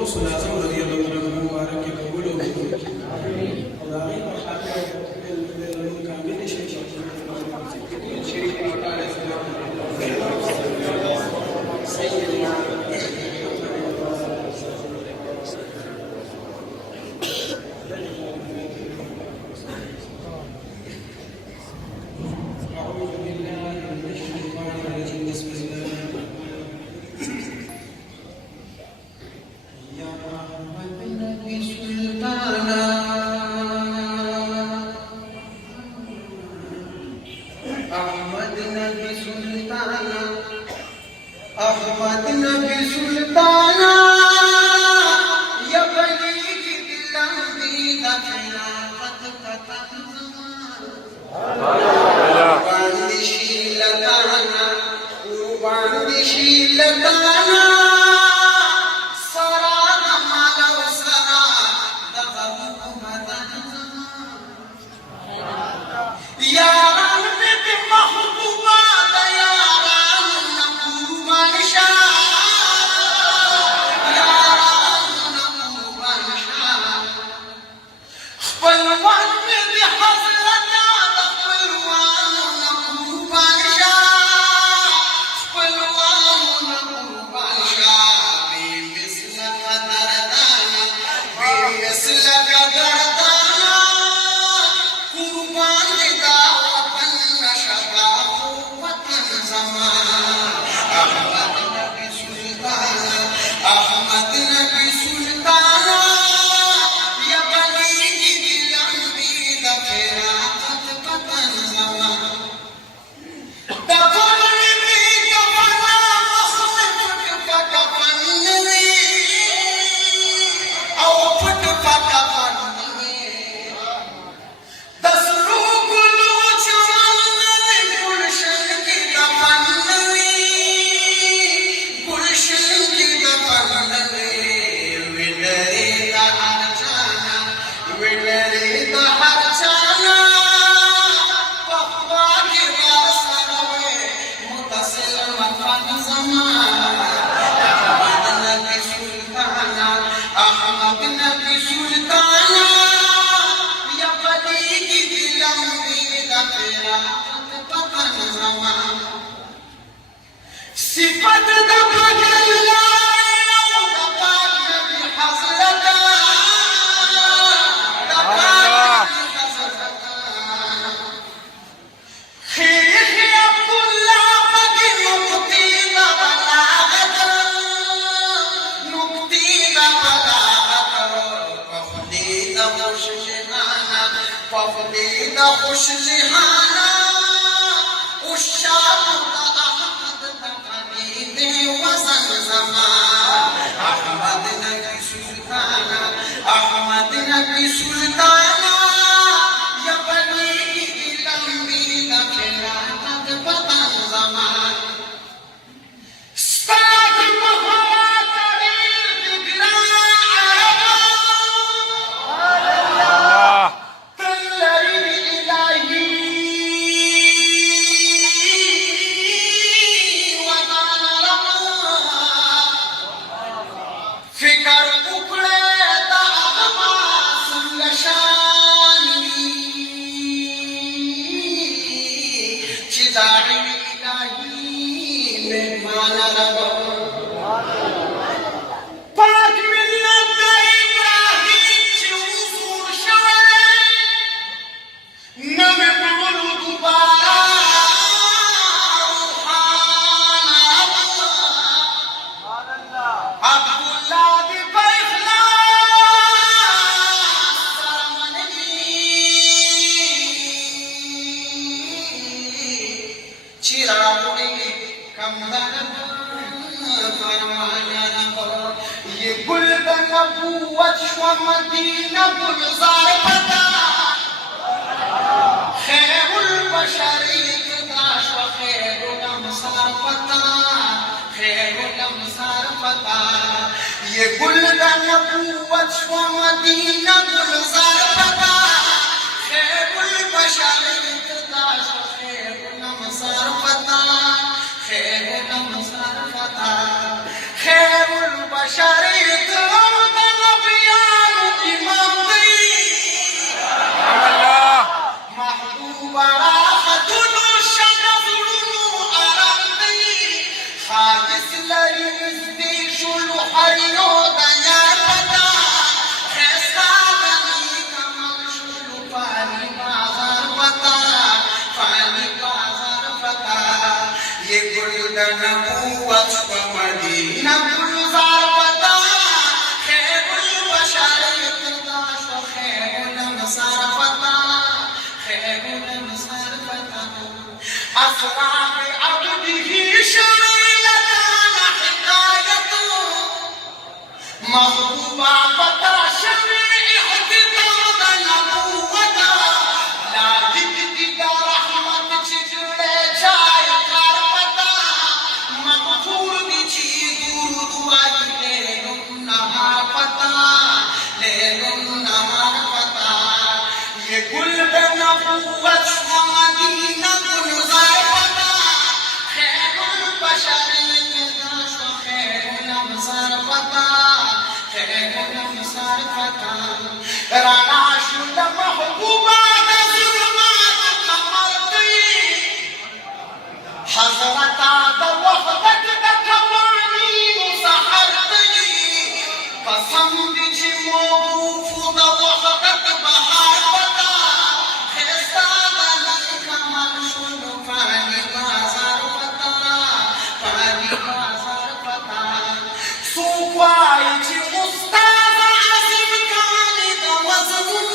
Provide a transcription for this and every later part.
गौसुल आज़म रज़ियल्लाहु अन्हु मुबारक के कबूल हो और आमीन और खातिर कामिल शरीफ अहमद नबी सुल्ताना या बली की दिलम दीदा खिलाफत कतम बांदिशी लगाना बांदिशी लगाना सरा दमालो सरा दगम मदन यारान पे महबूबा खुश लिहाना उशाब का अहमद तकदीर वसन ज़मान अहमद नबी सुल्ताना अहमद नबी सुल्ताना या बनी की लंबी नखरात बदन ज़मान साथ मोहब्बत ये गुलदन नबूवत शवा मदीना गुलजार पता खैरुल बशरियत दाश व खैरुल अमसार पता खैरुल अमसार पता ये गुलदन नबूवत शवा मदीना गुलजार पता खैरुल बशरियत दाश व खैरुल अमसार पता खैरुल अमसार पता खैरुल बशरियत महबूबा पता शमी इख्तिताद नबूवता लाजिक दिगा रहमत चिजड़े चाय कार पता मगफूर बिची दूर दुआ ले नहार पता ले नहार पता ये गुल नबूवत मदीना गुलजार पता खैरुल बशर राना शुद्ध महबूबा ज़ुल्मात कमरती हज़रता द वहदत द कवानी मुसहरती कसम बिजी मौकूफ द वहदत बहार पता खिस्ता द कमल शुद्ध पानी बाजार पता सुवाई जी उस्ताद आज़िम काली द मज़मून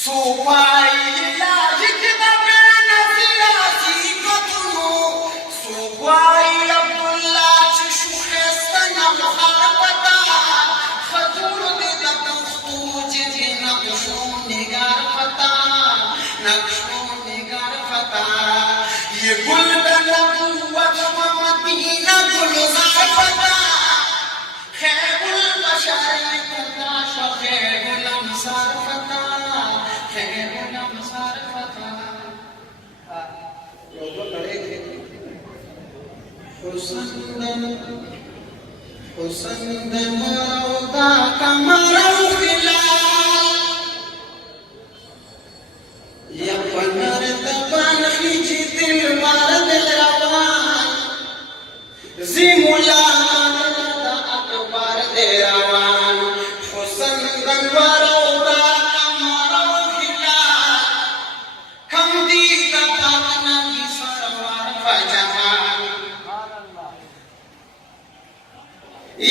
सुवाई लाजिक द बेनज़ीराज़ी कतनो सुवाई अब्दुल्ला चशु खिस्ता नमहार पता खजूर बिद तख्तूज जी नक्शो निगार पता नक्शो निगार पता ये गुल नबूवत मदीना गुलजार पता खैरुल बशर पता खैरुल अमसार पता खैरुल अमसार पता लोग खड़े थे हुस्न मौदा कमरौ बिलाल या पनर तबन खिची दिल मर्द रवान जिमुला अकबर दे रवान हुस्न गनवरौदा कमरौ बिलाल कम दी तबन की सरवर फजमान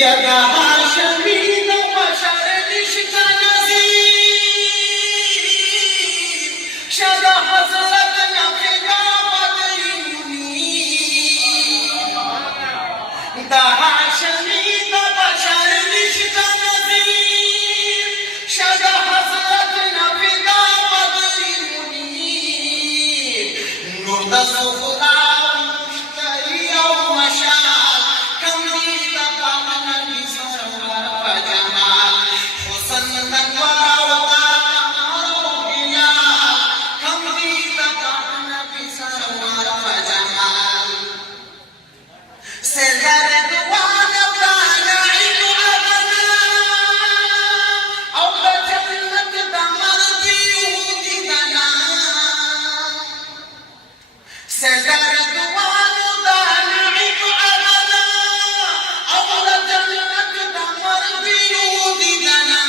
यदा हाशमी द बशर रिश्ता नज़ीर शदा हज़रत नफ़िदा बदरी मुनीर दा हाशमी द बशर रिश्ता नज़ीर शदा हज़रत नफ़िदा बदरी मुनीर नूर द ज़ुहरा मुश्तरी औ मशाल कमरी द पामनबी सरवर फजमाल हुस्न नगवरौदा कमरौ बिलाल कमरी द पामनबी सरवर फजमाल से दर्द वाला दानाइल अदना औ जन्नत द मर्दी यूदी दना से दर्द वाला दानाइल अदना औ जन्नत द मर्दी यूदी दना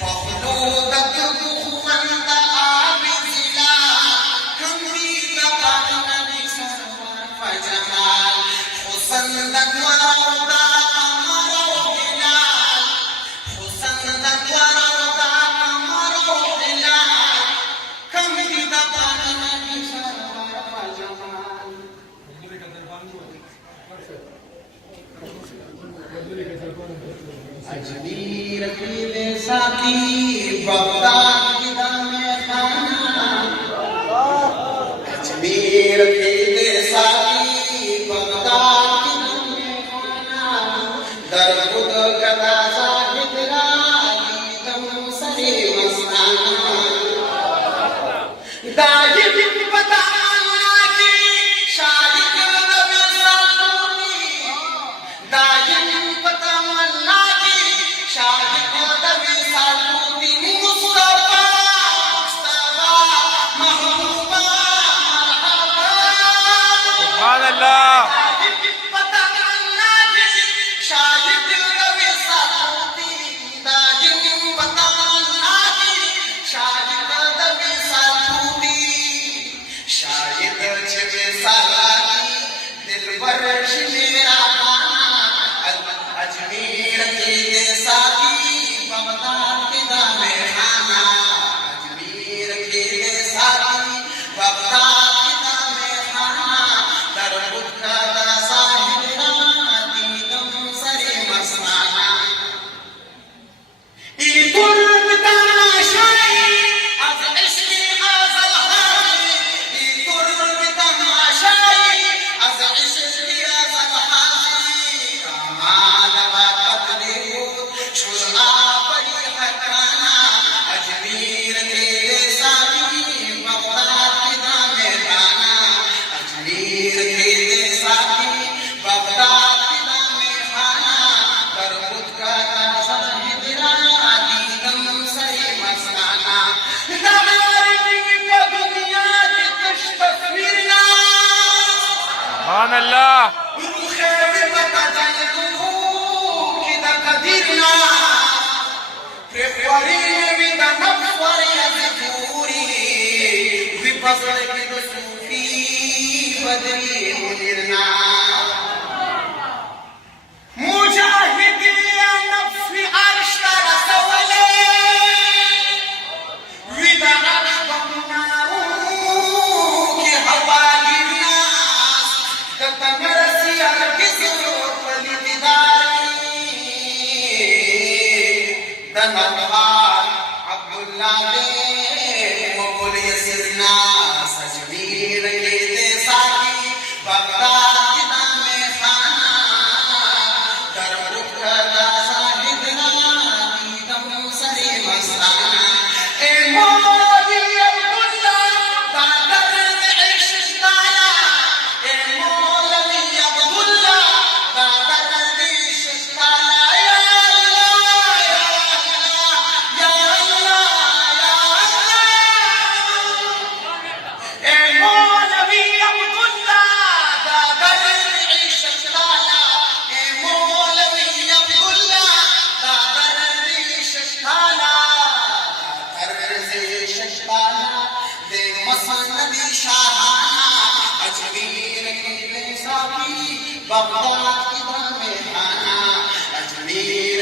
फखलूदत बुखवंद आबि जिला कमरी द पामनबी सरवर फजमाल हुस्न नगवरौदा कमरौ बिलाल हुस्न नगवरौदा कमरौ बिलाल कमरी द पामनबी सरवर फजमाल अजमीर पीले साकी बगदाद की दामे खाना अजमीर पीले साकी बगदाद की दामे खाना दरखुद कदा साहिद रागी दम सरी मस्ताना दाहिब बताना की शाहिद नबी सालूनी दाहिब बताना की शाहिद नबी सालूनी मुस्तफा महबूबा मरहबा सुभान अल्लाह बताना की शाहिद नबी सालूनी दाहिब बताना की शाहिद नबी सालूनी शाहिद छे सालानी दिलबर मेरा गाना अजमीर के साथी बगदाद के दामे खाना अजमीर के साथी बगदाद के दामे खाना दरखुद का साहिब रागी سبحان الله. الخير بتجلو كده قدرنا فريقوري بدا نفور يذكوري وبفضل كده صوفي بدري مديرنا مجاهد يا نفسي عرش رسولي ودا أحببنا كي هواجرنا تتمرسي الكسر فالابتدائي دنبار عبد الله وقل يسرنا سجمير كيتے ساکی بغداد کی دم خانہ در رکھتا شاہدنا دیدم سری مستانہ اے مولوی عبداللہ دادر عشق دایا اے مولوی عبداللہ دادر عشق دایا یا اللہ یا اللہ یا اللہ اے مولوی عبداللہ دادر عشق دایا اے مولوی عبداللہ دادر عشق دایا دے مسندی شاہانہ اجمیر کی بے ساکی بغداد کی دم خانہ اجمیر